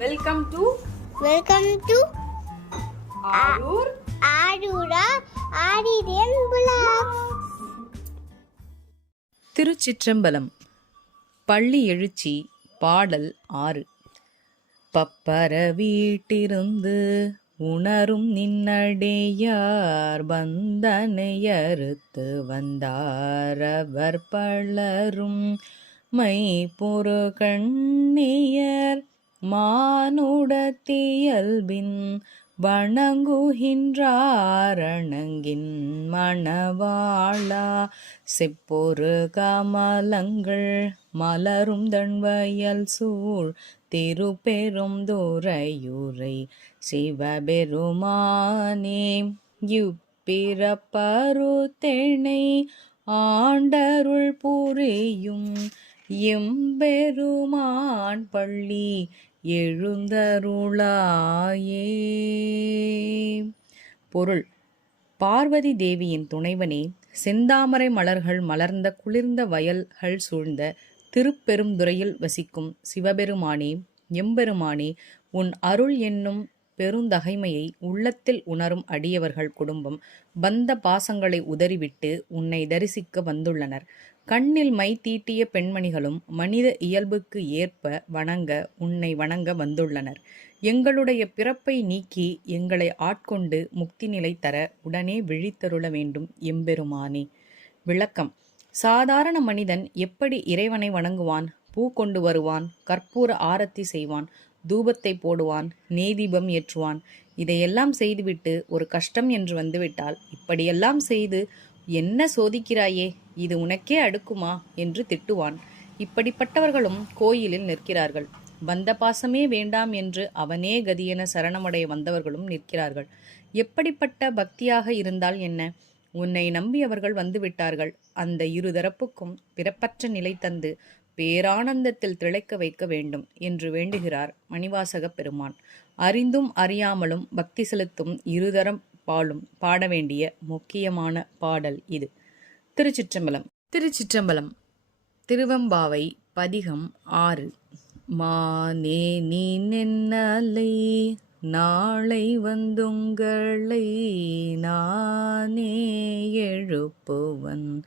Welcome to welcome to Arur ஆரூரா ஆரிரியன் புலாக் திருச்சிற்றம்பலம் பள்ளி எழுச்சி பாடல் ஆறு. பப்பர வீட்டிருந்து உணரும் நின்னடியார் பந்தனையறுத்து வந்தார் அவர் பலரும் மைப்புறு கண்ணியர் மானுடத்தியல்பின் வணங்குகின்றாரணங்கின் மணவாளா. செப்பொரு கமலங்கள் மலரும் தன்வயல் சூழ் திருப்பெரும் துறையுரை சிவபெருமானே. யுப்பிறப்பருத்தெணை ஆண்டருள் புரியும் எம்பெருமான் பள்ளி எழுந்தருளாயே. பொருள். பார்வதி தேவியின் துணைவனே செந்தாமரை மலர்கள் மலர்ந்த குளிர்ந்த வயல்கள் சூழ்ந்த திருப்பெருந்துறையில் வசிக்கும் சிவபெருமானே எம்பெருமானே உன் அருள் என்னும் பெருந்தகைமையை உள்ளத்தில் உணரும் அடியவர்கள் குடும்பம் பந்த பாசங்களை உதறிவிட்டு உன்னை தரிசிக்க வந்துள்ளனர். கண்ணில் மை தீட்டிய பெண்மணிகளும் மனித இயல்புக்கு ஏற்ப வணங்க உன்னை வணங்க வந்துள்ளனர். எங்களுடைய பிறப்பை நீக்கி எங்களை ஆட்கொண்டு முக்தி நிலை தர உடனே விழித்தருள வேண்டும் எம்பெருமானே. விளக்கம். சாதாரண மனிதன் எப்படி இறைவனை வணங்குவான்? பூ கொண்டு வருவான் கற்பூர ஆரத்தி செய்வான் தூபத்தை போடுவான் நேதீபம் ஏற்றுவான். இதையெல்லாம் செய்துவிட்டு ஒரு கஷ்டம் என்று வந்துவிட்டால் இப்படியெல்லாம் செய்து என்ன சோதிக்கிறாயே இது உனக்கே அடுக்குமா? என்று திட்டுவான். இப்படிப்பட்டவர்களும் கோயிலில் நிற்கிறார்கள். வந்த பாசமே வேண்டாம் என்று அவனே கதியென சரணமடைய வந்தவர்களும் நிற்கிறார்கள். எப்படிப்பட்ட பக்தியாக இருந்தால் என்ன? உன்னை நம்பியவர்கள் வந்துவிட்டார்கள். அந்த இருதரப்புக்கும் பிறப்பற்ற நிலை தந்து பேரானந்தத்தில் திளைக்க வைக்க வேண்டும் என்று வேண்டுகிறார் மணிவாசகப் பெருமான். அறிந்தும் அறியாமலும் பக்தி செலுத்தும் இருதரம் பாலும் பாட வேண்டிய முக்கியமான பாடல் இது. திருச்சிற்றம்பலம். திருச்சிற்றம்பலம். திருவம்பாவை பதிகம் ஆறு. மானே நீ நின்னலை நாளை வந்துங்களை நானே எழுப்புவன்.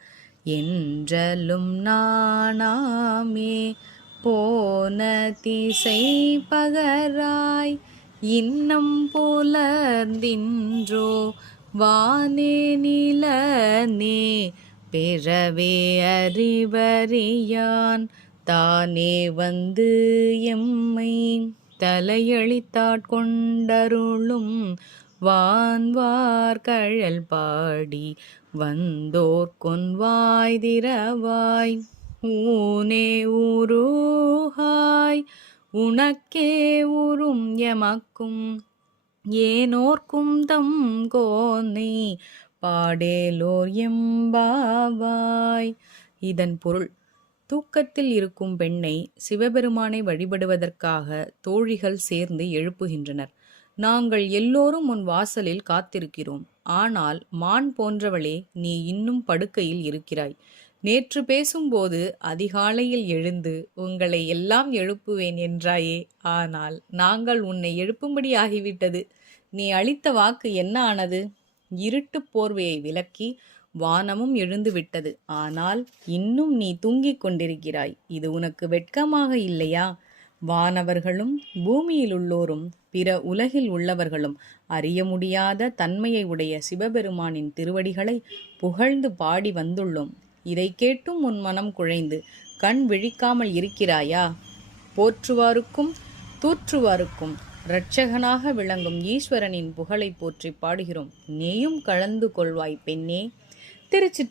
என்றலும் நானாமே போன திசை பகராய் இன்னம் புலர்ந்தின்றோ. வானே நிலனே பிறவே அறிவறியான். தானே வந்து எம்மை தலையளித்தாட்கொண்டருளும் வான்வார் கழல் பாடி வந்தோர் கொன்வாய் திரவாய் ஊனே உருஹாய் உனக்கே உறும் எமக்கும். ஏனோர்க்கும் தம் கோனே பாடேலோர் எம்பாவாய். இதன் பொருள் தூக்கத்தில் இருக்கும் பெண்ணை சிவபெருமானை வழிபடுவதற்காக தோழிகள் சேர்ந்து எழுப்புகின்றனர். நாங்கள் எல்லோரும் உன் வாசலில் காத்திருக்கிறோம். ஆனால் மான் போன்றவளே நீ இன்னும் படுக்கையில் இருக்கிறாய். நேற்று பேசும்போது அதிகாலையில் எழுந்து உங்களை எல்லாம் எழுப்புவேன் என்றாயே. ஆனால் நாங்கள் உன்னை எழுப்பும்படி ஆகிவிட்டது. நீ அளித்த வாக்கு என்ன ஆனது? இருட்டுப் போர்வையை விலக்கி வானமும் எழுந்துவிட்டது. ஆனால் இன்னும் நீ தூங்கிக் கொண்டிருக்கிறாய். இது உனக்கு வெட்கமாக இல்லையா? வானவர்களும் பூமியில் உள்ளோரும் பிற உலகில் உள்ளவர்களும் அறிய முடியாத தன்மையை உடைய சிவபெருமானின் திருவடிகளை புகழ்ந்து பாடி வந்துள்ளோம். இதை கேட்டும் உன் மனம் குழைந்து கண் விழிக்காமல் இருக்கிறாயா? போற்றுவாருக்கும் தூற்றுவாருக்கும் இரட்சகனாக விளங்கும் ஈஸ்வரனின் புகழை போற்றி பாடுகிறோம். நீயும் கலந்து கொள்வாய் பெண்ணே. திருச்சி